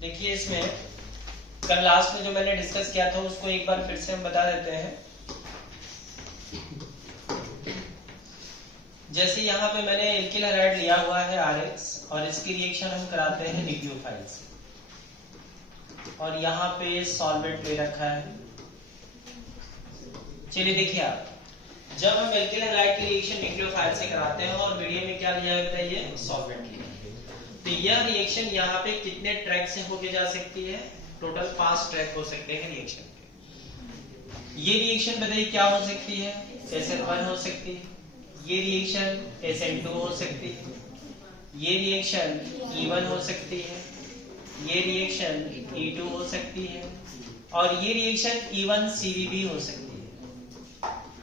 देखिए इसमें कल लास्ट में जो मैंने डिस्कस किया था उसको एक बार फिर से हम बता देते हैं। जैसे यहाँ पे मैंने एल्किल हैलाइड लिया हुआ है RX और इसकी रिएक्शन हम कराते हैं न्यूक्लियोफाइल से, और यहाँ पे सॉल्वेंट ले रखा है। चलिए देखिए आप, जब हम एल्किल हैलाइड की रिएक्शन न्यूक्लियोफाइल से कराते हैं और मीडियम में क्या लिया है बताइए, सॉल्वेंट लिया है, तो यह रिएक्शन यहाँ पे कितने ट्रैक से होके जा सकती है? टोटल 5 ट्रैक हो सकते हैं रिएक्शन के। ये रिएक्शन बताइए क्या हो सकती है? SN1 हो सकती है, ये रिएक्शन SN2 हो सकती है, ये रिएक्शन E1 हो सकती है, ये रिएक्शन E2 हो सकती है, और ये रिएक्शन E1CB भी हो सकती है।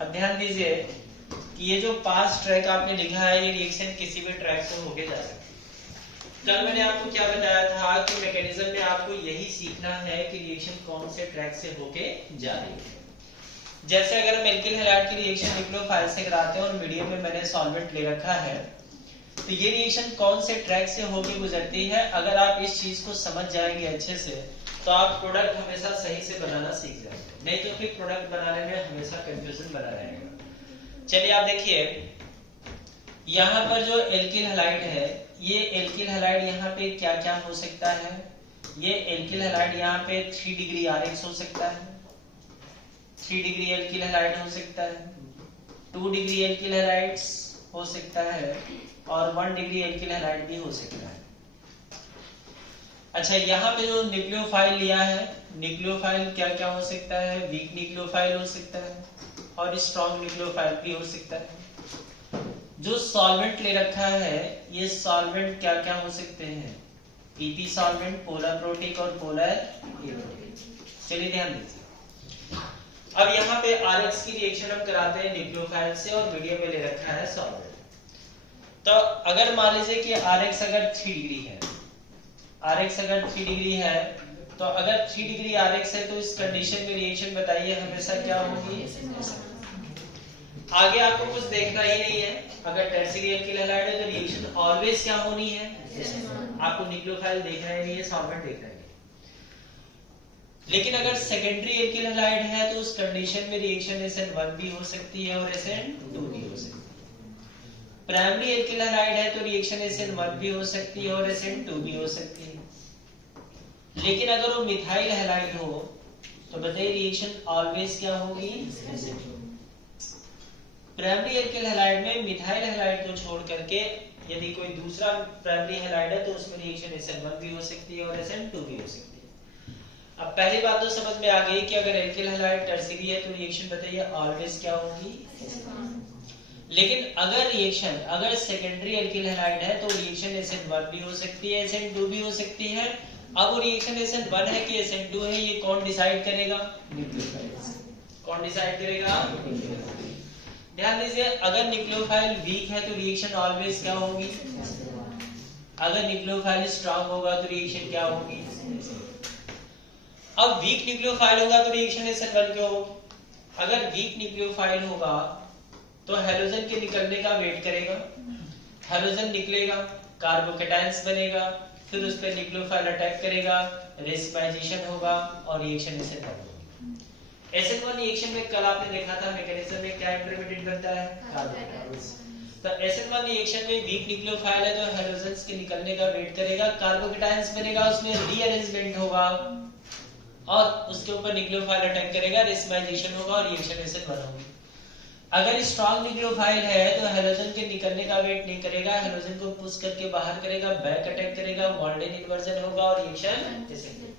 अब ध्यान दीजिए कि ये जो 5 ट्रैक आपने लिखा है, ये रिएक्शन किसी भी ट्रैक से होके जा सकती है। कल मैंने आपको क्या बताया था कि मैकेनिज्म में आपको यही सीखना है कि रिएक्शन कौन से ट्रैक से होके जा रही है। जैसे अगर हम एल्किल हैलाइड की रिएक्शन न्यूक्लियोफाइल से कराते हैं और मीडियम में मैंने सॉल्वेंट ले रखा है, तो ये रिएक्शन कौन से ट्रैक से होके गुजरती है, अगर आप इस चीज को समझ जाएंगे अच्छे से तो आप प्रोडक्ट हमेशा सही से बनाना सीख जाएंगे, नहीं तो फिर प्रोडक्ट बनाने में हमेशा कंफ्यूजन बना रहेगा। चलिए आप देखिए यहाँ पर जो एल्किल हैलाइड है, ये एल्किल हैलाइड यहाँ पे क्या क्या हो सकता है? ये एल्किल हैलाइड यहाँ पे 3 डिग्री RX हो सकता है, 3 डिग्री एल्किल हैलाइड हो सकता है, 2 डिग्री एल्किल हैलाइड हो सकता है, और 1 डिग्री एल्किल हैलाइड भी हो सकता है। अच्छा, यहाँ पे जो न्यूक्लियोफाइल लिया है, न्यूक्लियोफाइल क्या क्या हो सकता है? वीक न्यूक्लियोफाइल हो सकता है और स्ट्रॉन्ग न्यूक्लियोफाइल भी हो सकता है। जो सॉल्वेंट ले रखा है, ये सॉल्वेंट क्या क्या हो सकते हैं? PP सॉल्वेंट, पोलर प्रोटिक और पोलर एप्रोटिक। चलिए ध्यान दीजिए, अब यहाँ पे RX की रिएक्शन हम कराते हैं न्यूक्लियोफाइल से और मीडियम में ले रखा है सॉल्वेंट। तो अगर मान लीजिए कि RX अगर 3 डिग्री है, RX अगर 3 डिग्री है, तो अगर 3 डिग्री RX है तो इस कंडीशन में रिएक्शन बताइए हमेशा क्या होगी? आगे आपको कुछ देखना ही नहीं है। अगर टर्शियरी एल्किल हैलाइड है तो रिएक्शन ऑलवेज क्या होनी है? आपको न्यूक्लियोफाइल देखना ही नहीं है, सॉल्वेंट देखना है। लेकिन अगर सेकेंडरी एल्किल हैलाइड है तो उस कंडीशन में रिएक्शन SN1 भी हो सकती है और SN2 भी हो सकती है। प्राइमरी एल्किल हैलाइड है तो रिएक्शन SN1 भी हो सकती है और SN2 भी हो सकती है। लेकिन अगर वो मिथाइल हैलाइड हो तो बताइए रिएक्शन ऑलवेज क्या होगी? प्राइमरी एल्किल हैलाइड में मिथाइल हैलाइड को छोड़ करके यदि कोई दूसरा प्राइमरी हैलाइड है तो उसमें रिएक्शन SN1 भी हो सकती है और SN2 भी हो सकती है। अब पहली बात तो समझ में आ गई कि अगर एल्किल हैलाइड टर्शियरी है तो रिएक्शन बताइए ऑलवेज क्या होगी? लेकिन अगर रिएक्शन अगर सेकेंडरी एल्किल हैलाइड है तो रिएक्शन SN1 भी हो सकती है, SN2 भी हो सकती है। अब वो रिएक्शन SN1 है कि SN2 है, ये कौन डिसाइड करेगा? न्यूक्लियोफाइल। कौन डिसाइड करेगा? ध्यान दीजिए, अगर न्यूक्लियोफाइल वीक है तो रिएक्शन ऑलवेज क्या होगी? अगर न्यूक्लियोफाइल स्ट्रांग होगा तो रिएक्शन क्या होगी? अब वीक न्यूक्लियोफाइल होगा तो रिएक्शन SN1 क्यों होगी? अगर वीक न्यूक्लियोफाइल होगा तो हैलोजन के निकलने का वेट करेगा, हैलोजन निकलेगा, कार्बोकेटायंस बनेगा, फिर उस पर न्यूक्लियोफाइल अटैक करेगा, रेसिमाइजेशन होगा और रिएक्शन SN1 होगी। SN1 रिएक्शन में कल आपने देखा था मैकेनिज्म में क्या इंटरमीडिएट बनता है? कार्बोकेटायंस। तो SN1 रिएक्शन में वीक न्यूक्लियोफाइल है तो हैलोजेंस के निकलने का वेट करेगा, कार्बोकेटायंस बनेगा, उसमें रीअरेंजमेंट होगा और उसके ऊपर न्यूक्लियोफाइल अटैक करेगा, रेसिमाइजेशन होगा और रिएक्शन SN1 होगी। अगर स्ट्रॉन्ग न्यूक्लियोफाइल है तो हैलोजन के निकलने का वेट नहीं करेगा, हैलोजन को पुश करके बाहर करेगा, बैक अटैक करेगा, वाल्डेन इन्वर्जन होगा और रिएक्शन SN2।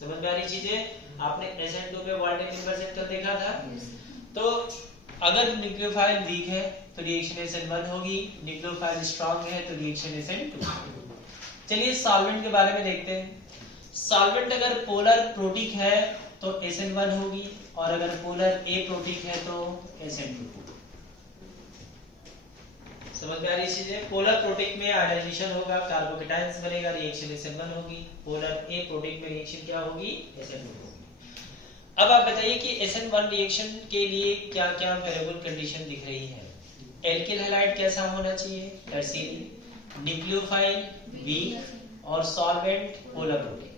समझ में आ रही चीजें? आपने SN2 में वाल्डेन इन्वर्जन का देखा था। तो अगर न्यूक्लियोफाइल वीक है तो रिएक्शन SN1 होगी, न्यूक्लियोफाइल स्ट्रॉन्ग है तो रिएक्शन SN2। चलिए सॉल्वेंट के बारे में देखते हैं। सॉल्वेंट अगर पोलर प्रोटिक है तो SN1 होगी और अगर पोलर एप्रोटिक है तो SN2 होगी। समझ में आ रही चीजें? पोलर प्रोटिक में आयनाइजेशन होगा, कार्बोकेटायंस बनेगा, रिएक्शन SN1 होगी। पोलर एप्रोटिक में रिएक्शन क्या होगी? SN2 होगी। अब आप बताइए कि SN1 रिएक्शन के लिए क्या क्या वेरिएबल कंडीशन दिख रही है? एल्किल हैलाइड कैसा होना चाहिए? टर्शियरी, न्यूक्लियोफाइल वीक और सॉल्वेंट पोलर प्रोटीन।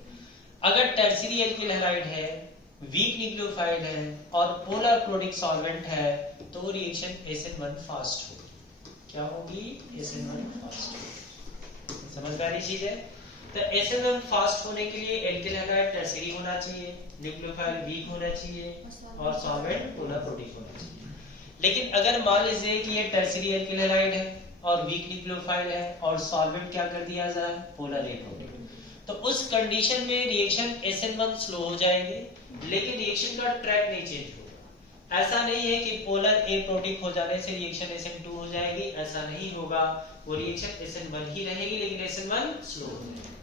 अगर टर्शियरी एल्किल हैलाइड है, वीक न्यूक्लियोफाइल है और पोलर प्रोटिक सॉल्वेंट है तो रिएक्शन SN1 फास्ट होगी। क्या होगी? SN1 फास्ट होगी। समझ में आ रही चीज है? तो SN1 फास्ट होने के लिए एल्किल हैलाइड टर्शियरी होना चाहिए, न्यूक्लियोफाइल वीक होना चाहिए और सॉल्वेंट पोलर प्रोटिक होना चाहिए। लेकिन अगर मान लीजिए कि ये टर्शियरी एल्किल हैलाइड है और वीक न्यूक्लियोफाइल है और सॉल्वेंट क्या कर दिया जाए? पोलर ए प्रोटिक, तो उस कंडीशन में रिएक्शन SN1 स्लो हो जाएंगे, लेकिन रिएक्शन का ट्रैक नहीं चेंज होगा। ऐसा नहीं है कि पोलर ए प्रोटिक हो जाने से रिएक्शन SN2 हो जाएगी, ऐसा नहीं होगा। वो रिएक्शन SN1 ही रहेगी लेकिन SN1 स्लो हो जाएगी।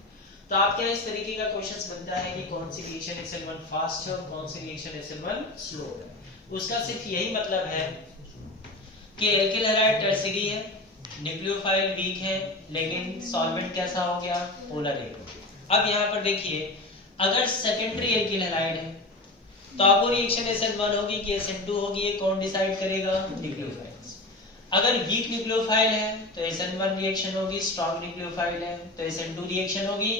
तो आपके इस तरीके का क्वेश्चन बनता है कि कौन सी रिएक्शन SN1 फास्ट है और कौन सी रिएक्शन SN1 स्लो है। उसका सिर्फ यही मतलब है कि एल्किल हैलाइड टर्शियरी है, न्यूक्लियोफाइल वीक है, लेकिन सॉल्वेंट कैसा हो गया? पोलर ए। अब यहाँ पर देखिए, अगर सेकेंडरी एल्किल हैलाइड है तो अब वो रिएक्शन SN1 होगी कि SN2 होगी, ये कौन डिसाइड करेगा? न्यूक्लियोफाइल्स। अगर वीक न्यूक्लियोफाइल है तो SN1 रिएक्शन होगी, स्ट्रॉन्ग न्यूक्लियोफाइल है तो SN2 रिएक्शन होगी।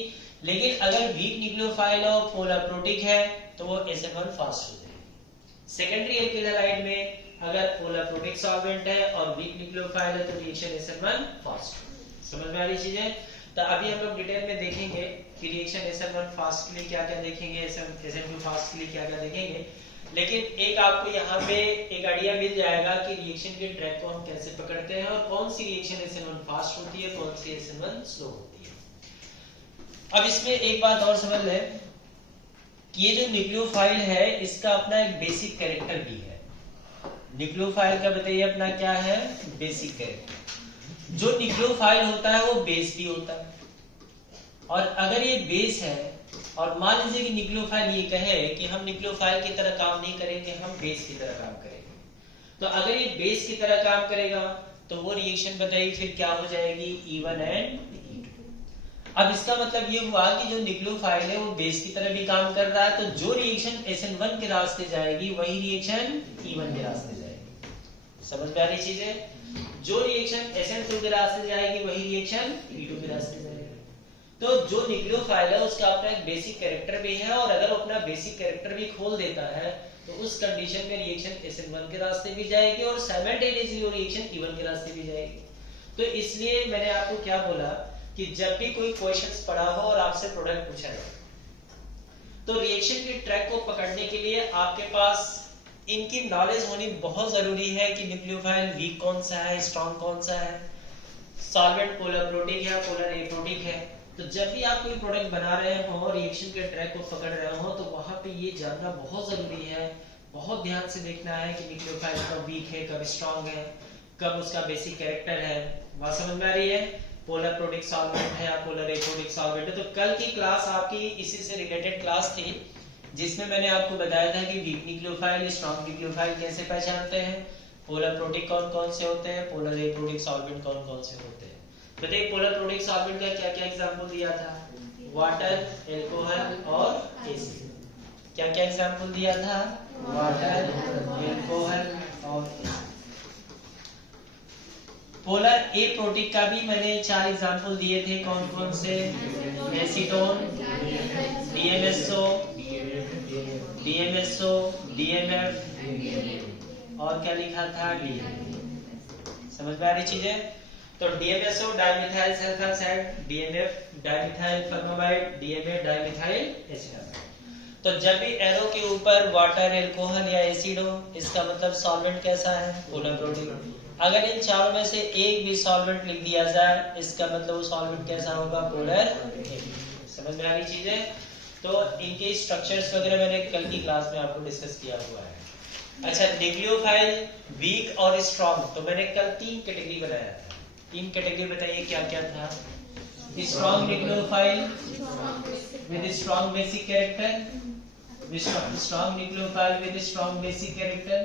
लेकिन अगर वीक न्यूक्लियोफाइल और पोलर प्रोटिक है तो वो SN1 फास्ट हो जाएगी। सेकेंडरी एल्किल हैलाइड में अगर पोलर प्रोटिक सॉल्वेंट है और वीक न्यूक्लियोफाइल है तो रिएक्शन SN1 फास्ट। समझ में आ रही चीजें? तो अभी हम लोग डिटेल में देखेंगे कि रिएक्शन SN1 फास्ट के लिए क्या क्या देखेंगे, SN2 फास्ट के लिए क्या क्या देखेंगे। लेकिन एक आपको यहाँ पे एक आइडिया मिल जाएगा कि रिएक्शन के ट्रैक को हम कैसे पकड़ते हैं और कौन सी रिएक्शन SN1 फास्ट होती है, कौन सी SN1 स्लो होती है। अब इसमें एक बात और समझ लें कि ये जो न्यूक्लियोफाइल है इसका अपना एक बेसिक कैरेक्टर भी है। न्यूक्लियोफाइल का बताइए अपना क्या है? Basic character. जो न्यूक्लियोफाइल होता है वो बेस भी होता है, और अगर ये बेस है और मान लीजिए कि न्यूक्लियोफाइल ये कहे कि हम न्यूक्लियोफाइल की तरह काम नहीं करेंगे, हम बेस की तरह काम करेंगे, तो अगर ये बेस की तरह काम करेगा तो वो रिएक्शन बताइए फिर क्या हो जाएगी? E1 and E2। अब इसका मतलब ये हुआ कि जो न्यूक्लियोफाइल है वो बेस की तरह भी काम कर रहा है, तो जो रिएक्शन SN1 के रास्ते जाएगी वही रिएक्शन E1 के रास्ते जाएगी। समझ में आ रही चीजें? जो रिएक्शन SN2 के रास्ते जाएगी वही रिएक्शन E2 के रास्ते जाएगी। तो जो न्यूक्लियोफाइल है उसका अपना एक बेसिक कैरेक्टर भी है, और अगर अपना बेसिक कैरेक्टर भी खोल देता है तो उस कंडीशन में रिएक्शन SN1 के रास्ते भी जाएगी और साइमल्टेनियसली वो रिएक्शन E1 के रास्ते भी जाएगी। तो इसलिए मैंने आपको क्या बोला कि जब भी कोई क्वेश्चंस पढ़ा हो और आपसे प्रोडक्ट पूछा जाए तो रिएक्शन के ट्रैक को पकड़ने के लिए आपके पास इनकी नॉलेज होनी बहुत जरूरी है कि न्यूक्लियोफाइल वीक कौन सा है, स्ट्रॉन्ग कौन सा है, सॉल्वेंट पोलर प्रोटिक है, पोलर ए प्रोटिक है। तो जब भी आप कोई प्रोडक्ट बना रहे हो और रिएक्शन के ट्रैक को पकड़ रहे हो तो वहां पे ये जानना बहुत जरूरी है, बहुत ध्यान से देखना है कि न्यूक्लियोफाइल कब वीक है, कब स्ट्रॉन्ग है, कब उसका बेसिक कैरेक्टर है। बात समझ में आ रही है? पोलर प्रोटिक सॉल्वेंट है या पोलर ए प्रोटिक सॉल्वेंट है। तो कल की क्लास आपकी इसी से रिलेटेड क्लास थी जिसमें मैंने आपको बताया था कि वीक न्यूक्लियोफाइल, स्ट्रॉन्ग न्यूक्लियोफाइल कैसे पहचानते हैं, पोलर प्रोटिक कौन कौन से होते हैं, पोलर ए प्रोटिक सॉल्वेंट कौन कौन से होते हैं। बताइए पोलर प्रोटिक सॉल्वेंट का क्या क्या एग्जांपल दिया था? वाटर, अल्कोहल और एसिड। क्या क्या एग्जांपल दिया था? वाटर, अल्कोहल और एसिड। पोलर ए प्रोटिक का भी मैंने 4 एग्जांपल दिए थे, कौन कौन से? एसीटोन, DMSO, DMSO, DMF और क्या लिखा था? DMF। समझ में आ रही चीजें? तो DMSO dimethyl sulphoxide, DMF dimethyl formamide, DMF dimethyl acetamide. तो जब भी एरो के ऊपर वाटर, अल्कोहल या एसिड हो इसका मतलब सॉल्वेंट कैसा है? Polar protic. अगर इन चारों में से एक भी सॉल्वेंट लिख दिया जाए इसका मतलब वो सॉल्वेंट कैसा होगा? पोलर। समझ में आ रही चीजें? तो इनके स्ट्रक्चर्स वगैरह मैंने कल की क्लास में आपको डिस्कस किया हुआ है। अच्छा, न्यूक्लियोफाइल वीक और स्ट्रॉन्ग, तो मैंने कल 3 कैटेगरी बनाया था। 3 कैटेगरी बताइए क्या क्या था? Strong nucleophile with strong basic character, strong nucleophile with strong basic character.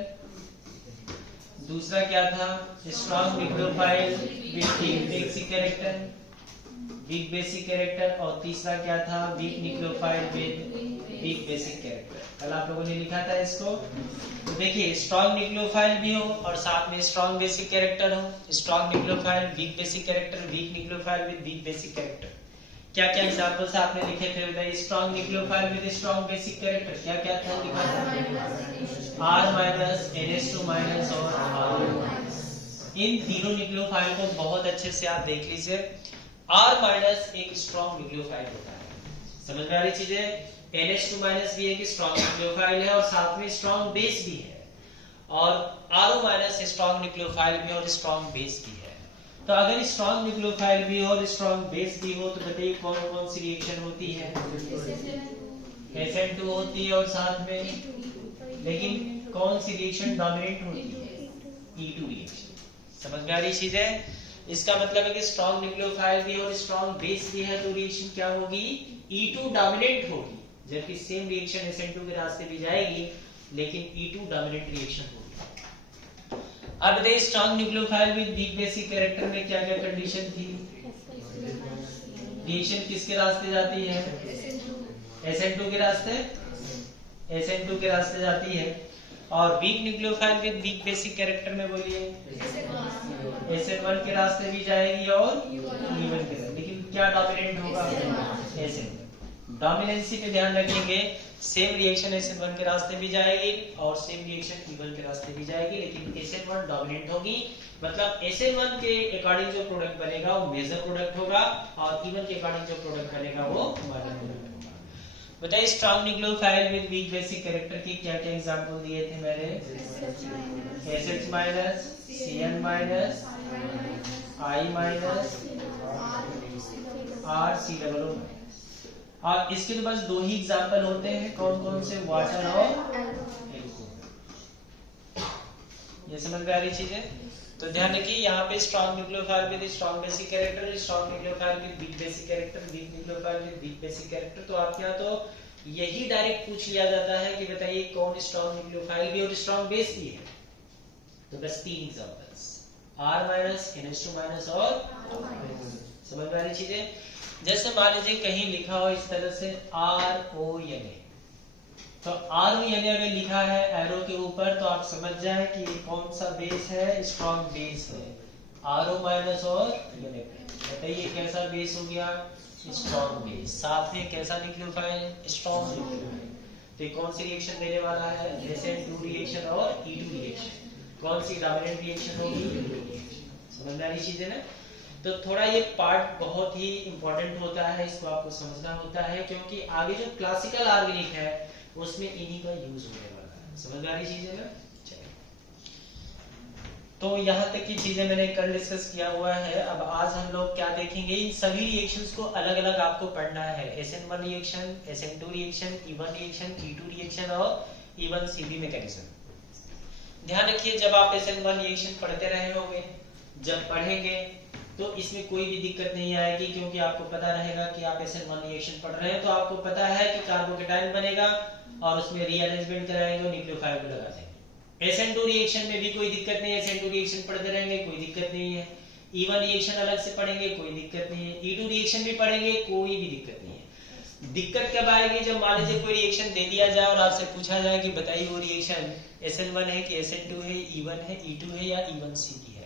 दूसरा क्या था? Strong nucleophile with weak basic character, weak basic character. और तीसरा क्या था? Weak nucleophile with weak basic character. कल आप लोगों ने लिखा था इसको। तो देखिए, स्ट्रॉन्ग न्यूक्लियोफाइल भी हो और साथ में स्ट्रॉन्ग बेसिक कैरेक्टर हो। Strong nucleophile, weak basic character, weak nucleophile with weak basic character. क्या क्या एग्जांपल्स आपने लिखे थे बताइए? Strong nucleophile with strong basic character, क्या क्या था लिखा? R माइनस, NH2 माइनस और R। इन तीनों न्यूक्लियोफाइल को बहुत अच्छे से आप देख लीजिए। R माइनस एक स्ट्रॉन्ग न्यूक्लियोफाइल होता है, समझ में आ रही चीजें? NH2 माइनस भी एक स्ट्रॉन्ग न्यूक्लियोफाइल है और साथ में स्ट्रॉन्ग बेस भी है, और RO माइनस स्ट्रॉन्ग न्यूक्लियोफाइल भी और स्ट्रॉन्ग बेस भी है। तो अगर स्ट्रॉन्ग न्यूक्लियोफाइल भी हो और स्ट्रॉन्ग बेस भी हो तो बताइए कौन कौन सी रिएक्शन होती है? SN2 होती है और साथ में, लेकिन कौन सी रिएक्शन डोमिनेंट होती है? E2 reaction. समझ में आ रही चीज है? इसका मतलब है कि स्ट्रॉन्ग न्यूक्लियोफाइल भी और स्ट्रॉन्ग बेस भी है तो रिएक्शन क्या होगी? E2 डोमिनेंट होगी, जबकि सेम रिएक्शन SN2 के रास्ते भी जाएगी लेकिन E2 डोमिनेंट रिएक्शन होगी। अब बताइए strong nucleophile with weak basic character में क्या क्या कंडीशन थी? रिएक्शन किसके रास्ते जाती है? SN2 के रास्ते, SN2 के रास्ते जाती है। और weak nucleophile with weak basic character में बोलिए SN1 के रास्ते भी जाएगी और E1 के रास्ते, लेकिन क्या डोमिनेंट होगा? SN। डोमिनेंसी पे ध्यान रखेंगे, सेम रिएक्शन SN1 के रास्ते भी जाएगी और सेम रिएक्शन E1 के रास्ते भी जाएगी, लेकिन SN1 डोमिनेंट होगी। मतलब SN1 के अकॉर्डिंग जो प्रोडक्ट बनेगा वो मेजर प्रोडक्ट होगा और E1 के अकॉर्डिंग जो प्रोडक्ट बनेगा वो माइनर प्रोडक्ट होगा। बताइए strong nucleophile with weak basic character की क्या क्या एग्जांपल दिए थे मैंने? SH minus, CN minus, I minus, R C double O। और इसके तो बस दो ही एग्जांपल होते हैं, कौन कौन से? वाटर और एल्कोहल। ये समझ में आ रही चीजें? तो ध्यान रखिए यहाँ पे strong nucleophile with strong basic character, strong nucleophile with weak basic character, weak nucleophile with weak basic character. तो आपके यहाँ तो यही डायरेक्ट पूछ लिया जाता है कि बताइए कौन स्ट्रॉन्ग न्यूक्लियोफाइल भी और स्ट्रॉन्ग बेस भी है। तो बस तीन examples, R minus, NH2 minus और समझ में आ रही चीजें? जैसे मान लीजिए कहीं लिखा हो इस तरह से RONA, तो RONA अगर लिखा है एरो के ऊपर तो आप समझ जाए कि कौन सा बेस है? स्ट्रॉन्ग बेस है, RO माइनस और NA। बताइए कैसा बेस हो गया? Strong base. साथ में कैसा न्यूक्लियोफाइल? Strong nucleophile. तो ये कौन सी रिएक्शन देने वाला है? SN2 रिएक्शन और E2 रिएक्शन। कौन सी डोमिनेंट रिएक्शन होगी? समझ में आ रही चीजें ना? तो थोड़ा ये पार्ट बहुत ही इंपॉर्टेंट होता है, इसको आपको समझना होता है, क्योंकि आगे जो क्लासिकल ऑर्गेनिक है उसमें इन्हीं का यूज होने वाला है। समझ में आ रही चीजें ना? चलिए, तो यहाँ तक की चीजें मैंने कल डिस्कस किया हुआ है। अब आज हम लोग क्या देखेंगे? इन सभी रिएक्शंस को अलग अलग आपको पढ़ना है। SN1 reaction, SN2 reaction, E1 reaction, E2 reaction और E1CB मैकेनिज्म। ध्यान रखिए जब आप SN1 रिएक्शन पढ़ते रहे होंगे, जब पढ़ेंगे तो इसमें कोई भी दिक्कत नहीं आएगी, क्योंकि आपको पता रहेगा कि आप SN1 रिएक्शन पढ़ रहे हैं तो आपको पता है कि कार्बोकेटाइन बनेगा और उसमें रीअरेंजमेंट कराएंगे, न्यूक्लियोफाइल को लगा देंगे। SN2 रिएक्शन में भी कोई दिक्कत नहीं है, SN2 रिएक्शन पढ़ते रहेंगे कोई दिक्कत नहीं है। E1 रिएक्शन अलग से पढ़ेंगे कोई दिक्कत नहीं है, E2 रिएक्शन भी पढ़ेंगे कोई भी दिक्कत नहीं है। दिक्कत कब आएगी? जब मान लीजिए कोई रिएक्शन दे दिया जाए और आपसे पूछा जाए कि बताइए वो रिएक्शन SN1 है कि SN2 है, E1 है, E2 है या E1CB है।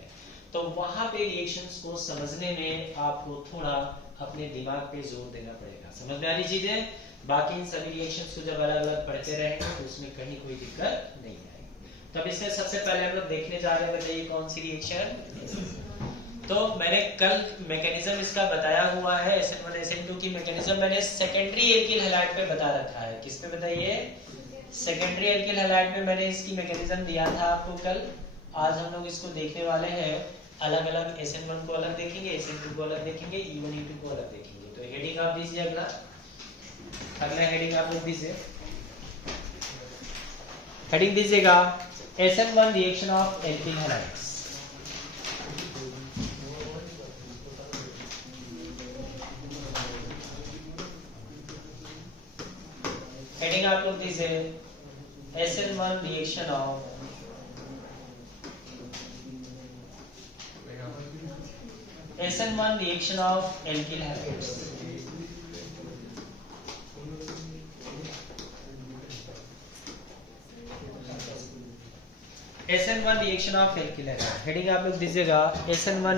तो वहां पे रिएक्शंस को समझने में आपको थोड़ा अपने दिमाग पे जोर देना पड़ेगा। समझ में आ रही चीजें? बाकी इन सभी रिएक्शंस को जब अलग अलग पढ़ते रहेंगे तो उसमें कहीं कोई दिक्कत नहीं आएगी। तो अब इसमें सबसे पहले हम लोग देखने जा रहे हैं, बताइए कौन सी रिएक्शन? तो मैंने कल मैकेनिज्म इसका बताया हुआ है, SN1 SN2 की मैकेनिज्म मैंने सेकेंडरी एल्किल हैलाइड पे बता रखा है। किस पे बताइए? सेकेंडरी एल्किल हैलाइड पे मैंने इसकी मैकेनिज्म दिया था आपको कल। आज हम लोग इसको देखने वाले हैं अलग अलग। SN1 को अलग देखेंगे, SN2 को अलग देखेंगे, E1 E2 को अलग देखेंगे। तो हेडिंग आप दीजिए, अगला हेडिंग आप लोग दीजिए। हेडिंग दीजिएगा SN1 reaction of alkyl halides. Heading आप लोग दीजिए SN1 reaction of SN1 reaction of alkyl halides। SN1 reaction of alkyl halide। Heading आप लोग दीजिएगा SN1